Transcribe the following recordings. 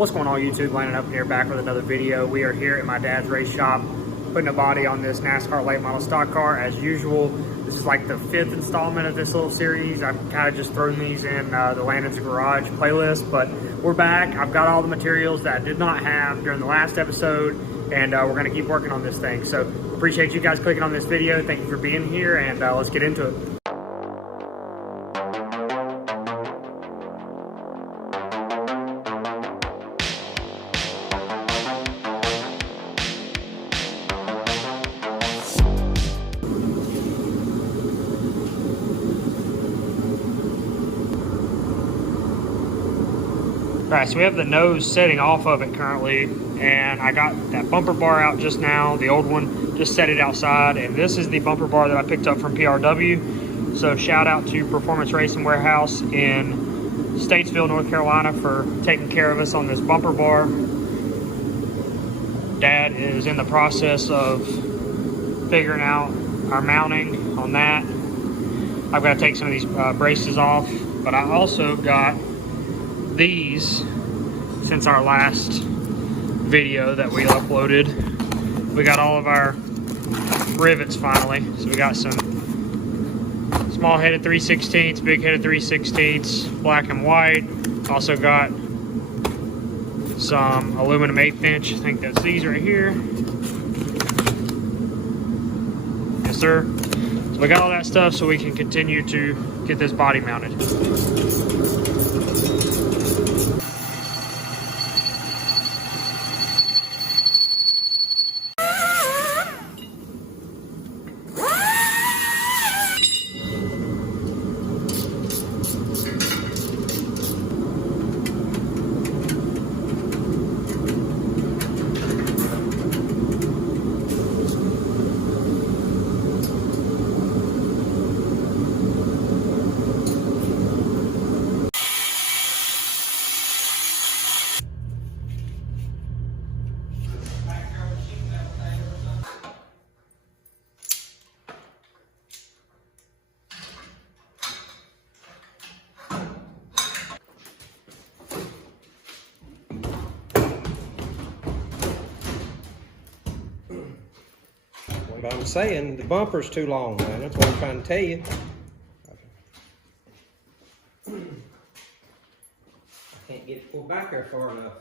What's going on, YouTube? Landon up here back with another video. We are here at my dad's race shop putting a body on this NASCAR late model stock car. As usual, this is like the 5th installment of this little series. I've kind of just thrown these in the Landon's Garage playlist, but we're back. I've got all the materials that I did not have during the last episode, and we're going to keep working on this thing. So appreciate you guys clicking on this video. Thank you for being here, and let's get into it. Alright, so we have the nose setting off of it currently, and I got that bumper bar out just now, the old one, just set it outside, and this is the bumper bar that I picked up from PRW. So shout out to Performance Racing Warehouse in Statesville, North Carolina for taking care of us on this bumper bar. Dad is in the process of figuring out our mounting on that. I've got to take some of these braces off, but I also got these since our last video that we uploaded. We got all of our rivets finally. So we got some small headed 3/16, big headed 3/16, black and white. Also got some aluminum 1/8 inch. I think that's these right here. Yes, sir. So we got all that stuff so we can continue to get this body mounted. But I'm saying the bumper's too long, man. That's what I'm trying to tell you. I can't get it pulled back there far enough.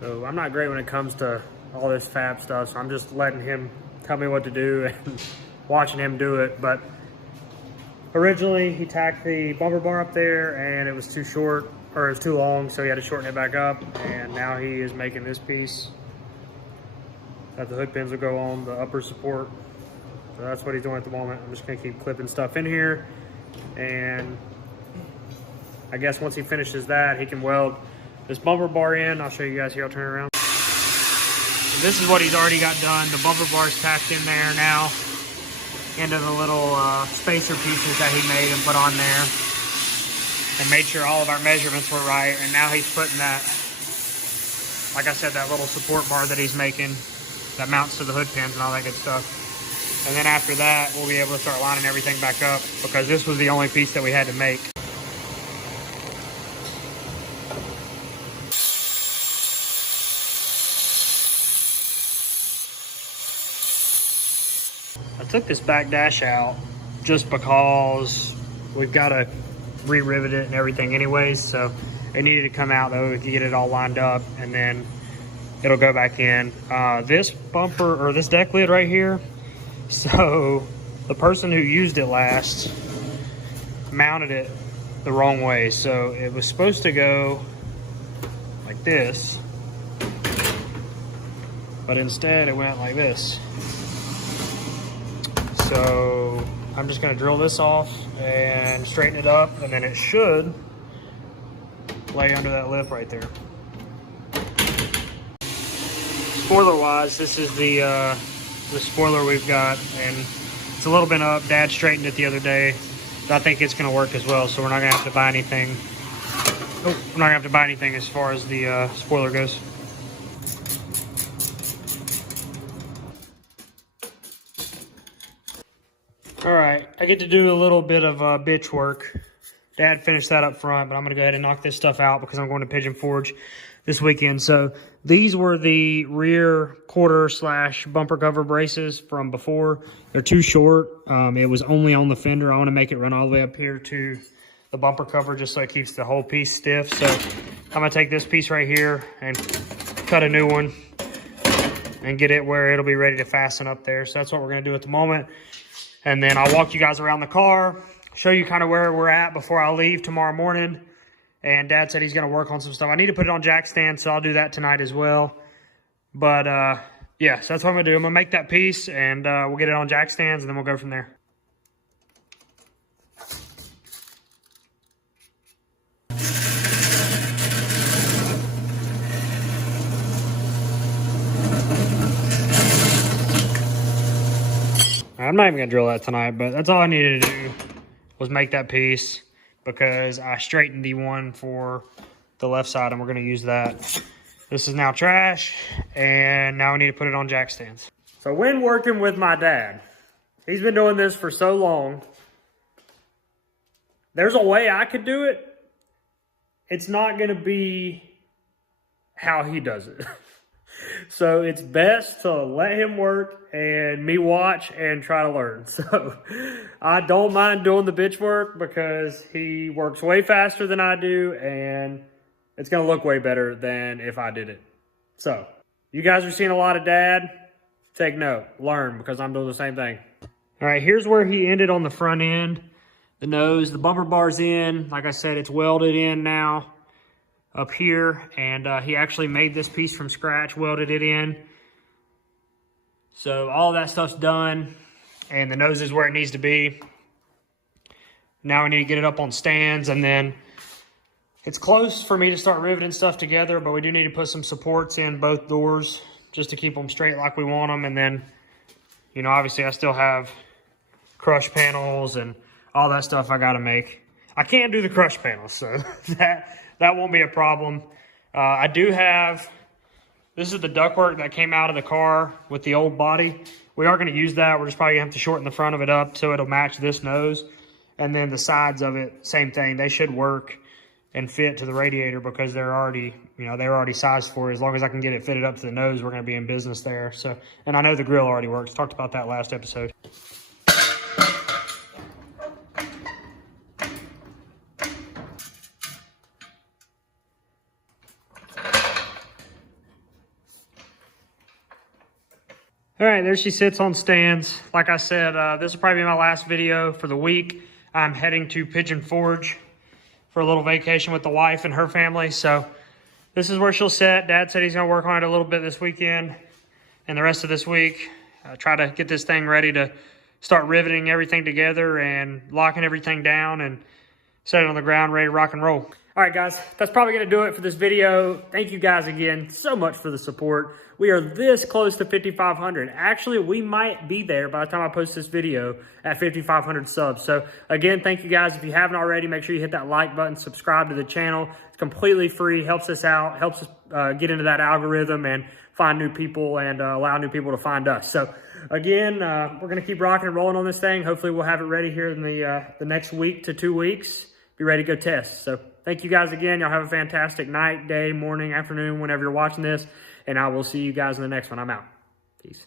So I'm not great when it comes to all this fab stuff, so I'm just letting him tell me what to do and watching him do it. But originally he tacked the bumper bar up there and it was too short, or it was too long, so he had to shorten it back up, and now he is making this piece that the hood pins will go on, the upper support. So that's what he's doing at the moment. I'm just gonna keep clipping stuff in here, and I guess once he finishes that, he can weld this bumper bar in. I'll show you guys here. I'll turn it around. And this is what he's already got done. The bumper bar's tacked in there now into the little spacer pieces that he made and put on there, and made sure all of our measurements were right. And now he's putting that, like I said, that little support bar that he's making that mounts to the hood pins and all that good stuff. And then after that, we'll be able to start lining everything back up, because this was the only piece that we had to make. I took this back dash out just because we've got to re-rivet it and everything anyways, so it needed to come out though to get it all lined up, and then it'll go back in. This bumper, or this deck lid right here, so the person who used it last mounted it the wrong way. So it was supposed to go like this, but instead it went like this. So I'm just gonna drill this off and straighten it up, and then it should lay under that lip right there. spoiler wise, this is the spoiler we've got, and it's a little bit up. Dad straightened it the other day, but I think it's going to work as well, so we're not going to have to buy anything. We're not going to have to buy anything as far as the spoiler goes. All right, I get to do a little bit of bitch work. Dad finished that up front, but I'm gonna go ahead and knock this stuff out because I'm going to Pigeon Forge this weekend. So these were the rear quarter / bumper cover braces from before. They're too short. It was only on the fender. I want to make it run all the way up here to the bumper cover just so it keeps the whole piece stiff. So I'm gonna take this piece right here and cut a new one and get it where it'll be ready to fasten up there. So that's what we're gonna do at the moment. And then I'll walk you guys around the car, show you kind of where we're at before I leave tomorrow morning. And Dad said he's going to work on some stuff. I need to put it on jack stand, so I'll do that tonight as well. But, yeah, so that's what I'm going to do. I'm going to make that piece, and we'll get it on jack stands, and then we'll go from there. I'm not even going to drill that tonight, but that's all I needed to do was make that piece because I straightened the one for the left side, and we're going to use that. This is now trash, and now we need to put it on jack stands. So when working with my dad, he's been doing this for so long. There's a way I could do it. It's not going to be how he does it. So it's best to let him work and me watch and try to learn. So I don't mind doing the bitch work because he works way faster than I do, and it's going to look way better than if I did it. So you guys are seeing a lot of Dad. Take note. Learn, because I'm doing the same thing. All right, here's where he ended on the front end. The nose, the bumper bar's in. Like I said, it's welded in now up here, and he actually made this piece from scratch, welded it in. So all that stuff's done, and the nose is where it needs to be. Now we need to get it up on stands, and then it's close for me to start riveting stuff together, but we do need to put some supports in both doors just to keep them straight like we want them. And then, you know, obviously I still have crush panels and all that stuff I gotta make. I can't do the crush panels, so that won't be a problem. I do have, this is the ductwork that came out of the car with the old body. We are going to use that. We're just probably going to have to shorten the front of it up so it'll match this nose. And then the sides of it, same thing. They should work and fit to the radiator because they're already, you know, they're already sized for it. As long as I can get it fitted up to the nose, we're going to be in business there. So, and I know the grill already works. Talked about that last episode. All right, there she sits on stands. Like I said, this will probably be my last video for the week. I'm heading to Pigeon Forge for a little vacation with the wife and her family. So this is where she'll sit. Dad said he's gonna work on it a little bit this weekend and the rest of this week. Try to get this thing ready to start riveting everything together and locking everything down and set it on the ground, ready to rock and roll. All right, guys, that's probably going to do it for this video. Thank you guys again so much for the support. We are this close to 5,500. Actually, we might be there by the time I post this video at 5,500 subs. So again, thank you guys. If you haven't already, make sure you hit that like button, subscribe to the channel. It's completely free, helps us out, helps us get into that algorithm and find new people and allow new people to find us. So again, we're going to keep rocking and rolling on this thing. Hopefully we'll have it ready here in the next week to 2 weeks. Be ready to go test. So thank you guys again. Y'all have a fantastic night, day, morning, afternoon, whenever you're watching this. And I will see you guys in the next one. I'm out. Peace.